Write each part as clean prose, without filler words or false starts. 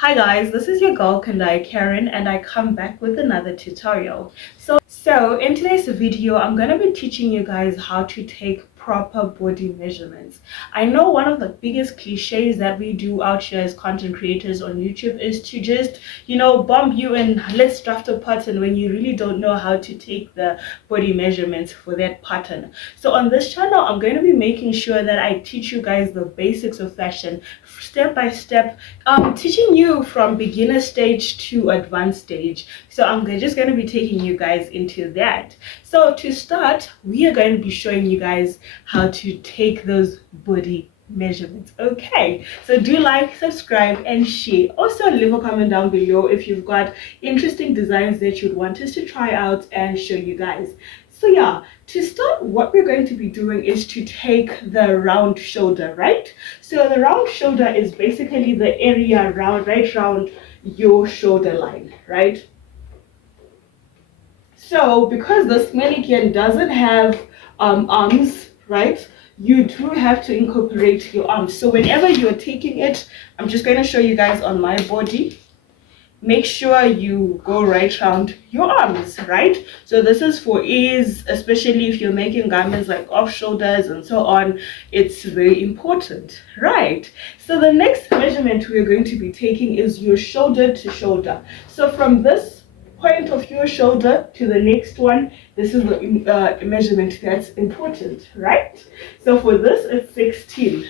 Hi guys, this is your girl Kandai Karen and I come back with another tutorial. So in today's video, I'm going to be teaching you guys how to take proper body measurements. I know one of the biggest cliches that we do out here as content creators on YouTube is to just, bomb you and let's draft a pattern when you really don't know how to take the body measurements for that pattern. So on this channel, I'm going to be making sure that I teach you guys the basics of fashion step by step, teaching you from beginner stage to advanced stage. So I'm just going to be taking you guys into that. So to start, we are going to be showing you guys how to take those body measurements. Okay, so do like, subscribe and share. Also leave a comment down below if you've got interesting designs that you'd want us to try out and show you guys. So yeah, to start, what we're going to be doing is to take the round shoulder, right? So the round shoulder is basically the area right around your shoulder line, right? So because this mannequin doesn't have arms, right, you do have to incorporate your arms. So whenever you're taking it, I'm just going to show you guys on my body. Make sure you go right around your arms, right? So this is for ease, especially if you're making garments like off shoulders and so on. It's very important, right? So the next measurement we're going to be taking is your shoulder to shoulder. So from this point of your shoulder to the next one, this is the measurement that's important, right? So for this, it's 16,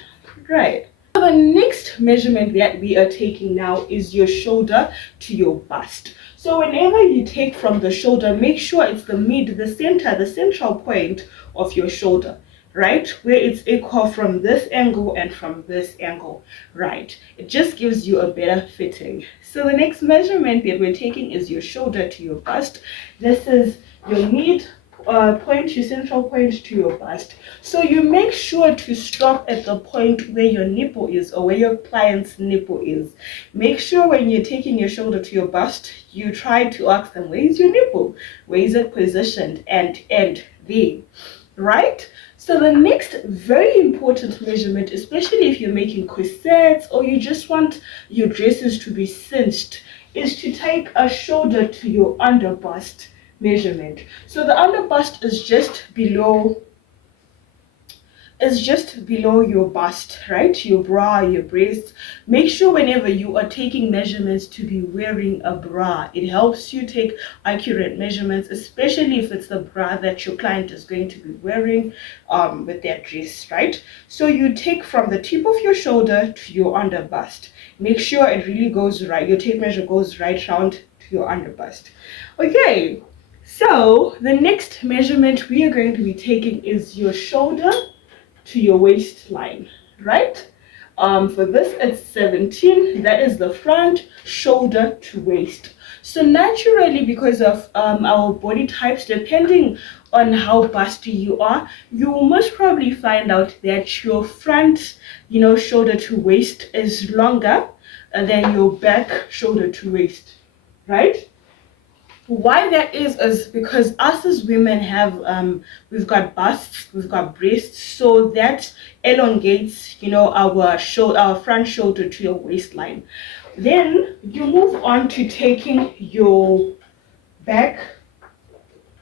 right? The next measurement that we are taking now is your shoulder to your bust. So whenever you take from the shoulder, make sure it's the central point of your shoulder, right? Where it's equal from this angle and from this angle, right? It just gives you a better fitting. So the next measurement that we're taking is your shoulder to your bust. This is your your central point to your bust. So you make sure to stop at the point where your nipple is or where your client's nipple is. Make sure when you're taking your shoulder to your bust, you try to ask them, where is your nipple? Where is it positioned? And there, right? So the next very important measurement, especially if you're making corsets or you just want your dresses to be cinched, is to take a shoulder to your under bust measurement. So the under bust is just below your bust, right? Your bra, your breasts. Make sure whenever you are taking measurements to be wearing a bra. It helps you take accurate measurements, especially if it's the bra that your client is going to be wearing with their dress, right? So you take from the tip of your shoulder to your under bust. Make sure it really goes right. Your tape measure goes right round to your under bust. Okay. So the next measurement we are going to be taking is your shoulder to your waistline, right? For this, it's 17. That is the front shoulder to waist. So naturally, because of our body types, depending on how busty you are, you will most probably find out that your front, shoulder to waist is longer than your back shoulder to waist, right? Why that is because us as women have we've got busts, we've got breasts, so that elongates our front shoulder to your waistline. Then you move on to taking your back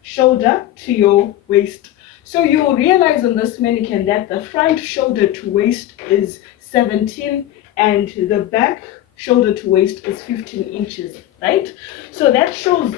shoulder to your waist. So you'll realize on this mannequin that the front shoulder to waist is 17 and the back shoulder to waist is 15 inches, right? So that shows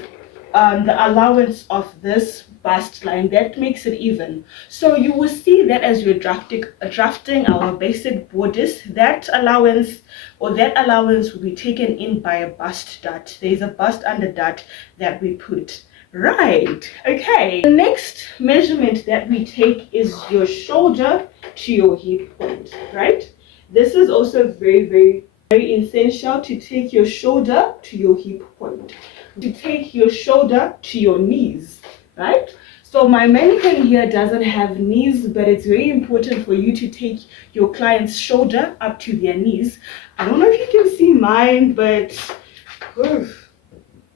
the allowance of this bust line. That makes it even. So you will see that as you're drafting our basic bodice, that allowance will be taken in by a bust dart. There's a bust under dart that we put. Right. Okay. The next measurement that we take is your shoulder to your hip point, right? This is also very, very, very essential to take your shoulder to your hip point. To take your shoulder to your knees, right? So my mannequin here doesn't have knees, but it's very important for you to take your client's shoulder up to their knees. I don't know if you can see mine, but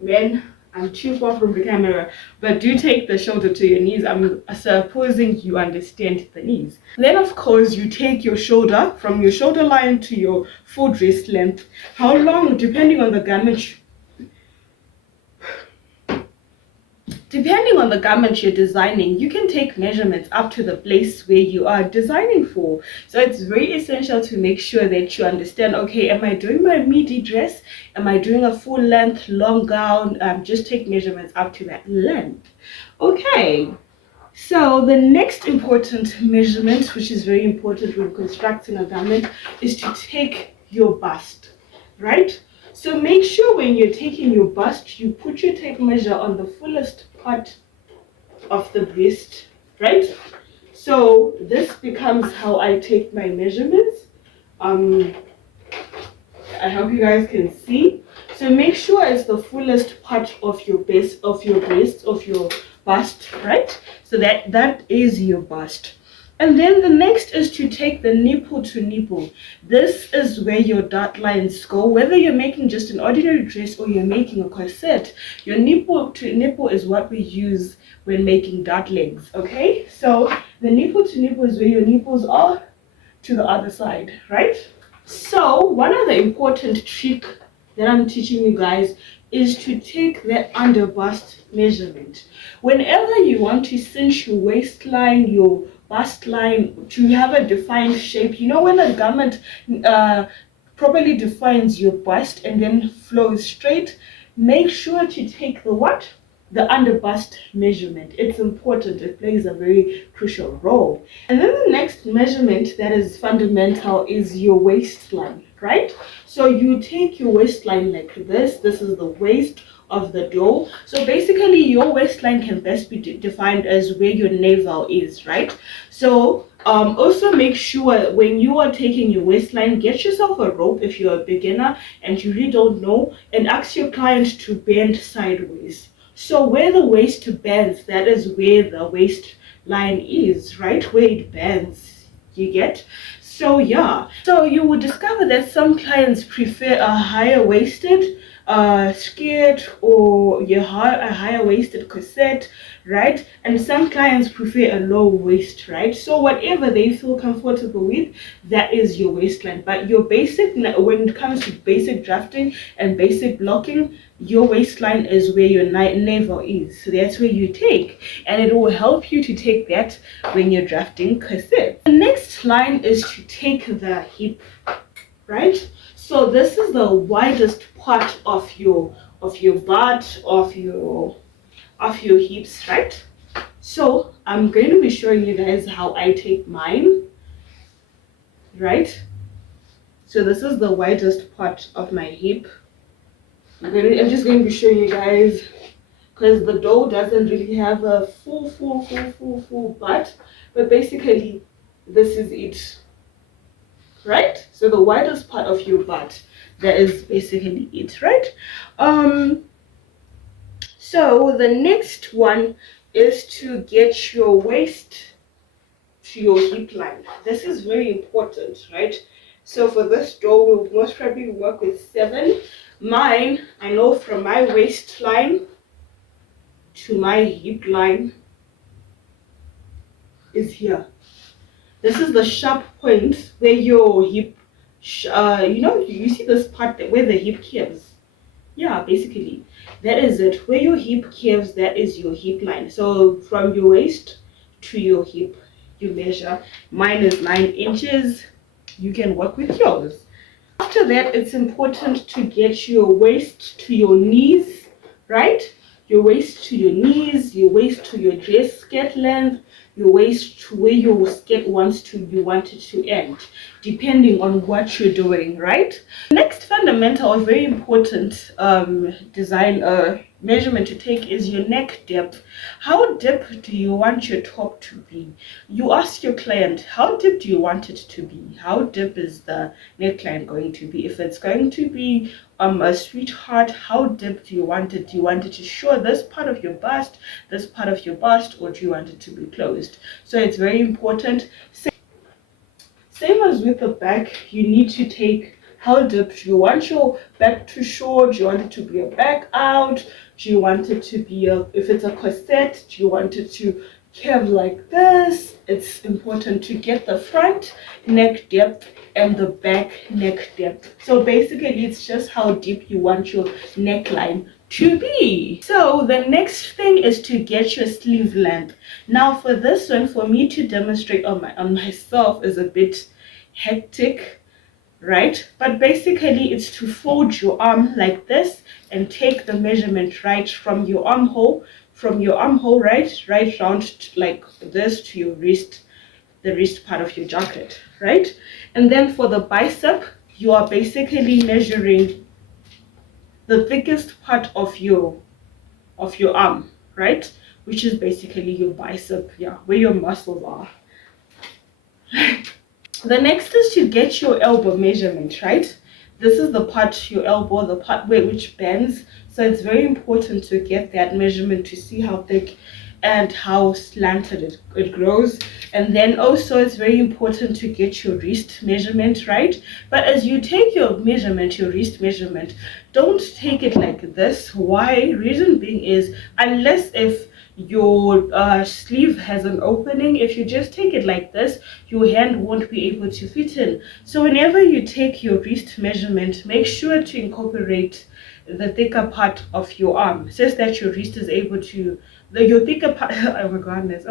man, I'm too far from the camera, but do take the shoulder to your knees. I'm supposing you understand the knees. Then of course you take your shoulder from your shoulder line to your foot wrist length. How long, depending on the garment you're designing, you can take measurements up to the place where you are designing for. So it's very essential to make sure that you understand, okay, am I doing my midi dress? Am I doing a full length long gown? Just take measurements up to that length. Okay, so the next important measurement, which is very important when constructing a garment, is to take your bust, right? So make sure when you're taking your bust, you put your tape measure on the fullest part of the breast, right? So this becomes how I take my measurements. I hope you guys can see. So make sure it's the fullest part of your base, of your bust, right? So that is your bust. And then the next is to take the nipple to nipple. This is where your dot lines go. Whether you're making just an ordinary dress or you're making a corset, your nipple to nipple is what we use when making dot legs, okay? So the nipple to nipple is where your nipples are to the other side, right? So one other important trick that I'm teaching you guys is to take the under bust measurement. Whenever you want to cinch your waistline, your bust line to have a defined shape, you know, when a garment properly defines your bust and then flows straight, make sure to take the what? The under bust measurement. It's important. It plays a very crucial role. And then the next measurement that is fundamental is your waistline, right? So you take your waistline like this. This is the waist of the doll. So basically your waistline can best be defined as where your navel is, right? So also make sure when you are taking your waistline, get yourself a rope if you're a beginner and you really don't know, and ask your client to bend sideways. So where the waist bends, that is where the waistline is, right? Where it bends, you get? So yeah, so you will discover that some clients prefer a higher waisted skirt or a higher waisted corset, right? And some clients prefer a low waist, right? So whatever they feel comfortable with, that is your waistline. But your basic, when it comes to basic drafting and basic blocking, your waistline is where your navel is. So that's where you take, and it will help you to take that when you're drafting corset. The next line is to take the hip, right? So this is the widest part of your butt, of your hips, right? So I'm going to be showing you guys how I take mine, right? So this is the widest part of my hip. I'm just going to be showing you guys, because the doll doesn't really have a full butt, but basically this is it, right? So the widest part of your butt, that is basically it, right? So the next one is to get your waist to your hip line. This is very important, right? So for this doll, we'll most probably work with 7. Mine, I know from my waistline to my hip line is here. This is the sharp point where your hip, you know, you see this part where the hip curves. Yeah, basically, that is it. Where your hip curves, that is your hip line. So from your waist to your hip, you measure. Mine is 9 inches. You can work with yours. After that, it's important to get your waist to your knees, right? Your waist to your knees, your waist to your dress skirt length, your waist to where your skirt you want it to end, depending on what you're doing, right? Next fundamental or very important design measurement to take is your neck depth. How deep do you want your top to be? You ask your client, how deep do you want it to be? How deep is the neckline going to be? If it's going to be a sweetheart, how deep do you want it? Do you want it to show this part of your bust, this part of your bust, or do you want it to be closed? So it's very important. Same as with the back, you need to take How deep do you want your back to show? Do you want it to be a back out? Do you want it to be if it's a corset, do you want it to curve like this? It's important to get the front neck depth and the back neck depth. So basically it's just how deep you want your neckline to be. So the next thing is to get your sleeve length. Now for this one, for me to demonstrate on myself is a bit hectic, right? But basically it's to fold your arm like this and take the measurement right from your armhole, right round like this to your wrist, the wrist part of your jacket, right? And then for the bicep, you are basically measuring the thickest part of your arm, right? Which is basically your bicep, yeah, where your muscles are. The next is to get your elbow measurement, right? This is the part, your elbow, the part which bends. So it's very important to get that measurement to see how thick and how slanted it grows. And then also it's very important to get your wrist measurement, right? But as you take your measurement, your wrist measurement, don't take it like this. Why? Reason being is, unless if your sleeve has an opening, if you just take it like this, your hand won't be able to fit in. So whenever you take your wrist measurement, make sure to incorporate the thicker part of your arm, so that your wrist is able to your thicker part oh my goodness,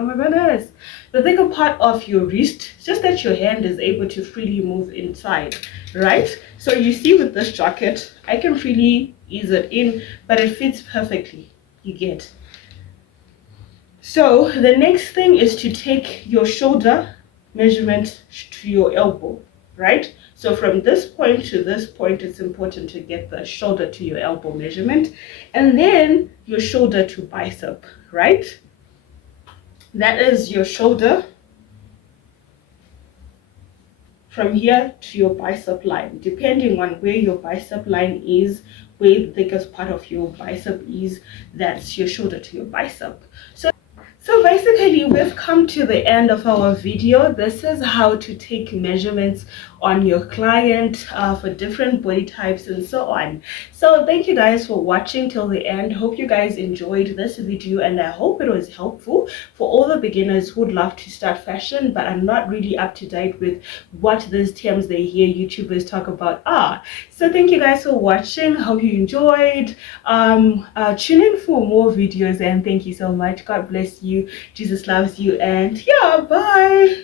the thicker part of your wrist, just that your hand is able to freely move inside, right? So you see with this jacket, I can freely ease it in, but it fits perfectly, you get. So the next thing is to take your shoulder measurement to your elbow, right? So from this point to this point, it's important to get the shoulder to your elbow measurement, and then your shoulder to bicep, right? That is your shoulder from here to your bicep line, depending on where your bicep line is, where the thickest part of your bicep is, that's your shoulder to your bicep. So basically we've come to the end of our video. This is how to take measurements on your client for different body types and so on. So thank you guys for watching till the end. Hope you guys enjoyed this video, and I hope it was helpful for all the beginners who would love to start fashion but are not really up to date with what these terms they hear YouTubers talk about are. So thank you guys for watching. Hope you enjoyed. Tune in for more videos, and thank you so much. God bless you. Jesus loves you, and yeah, bye.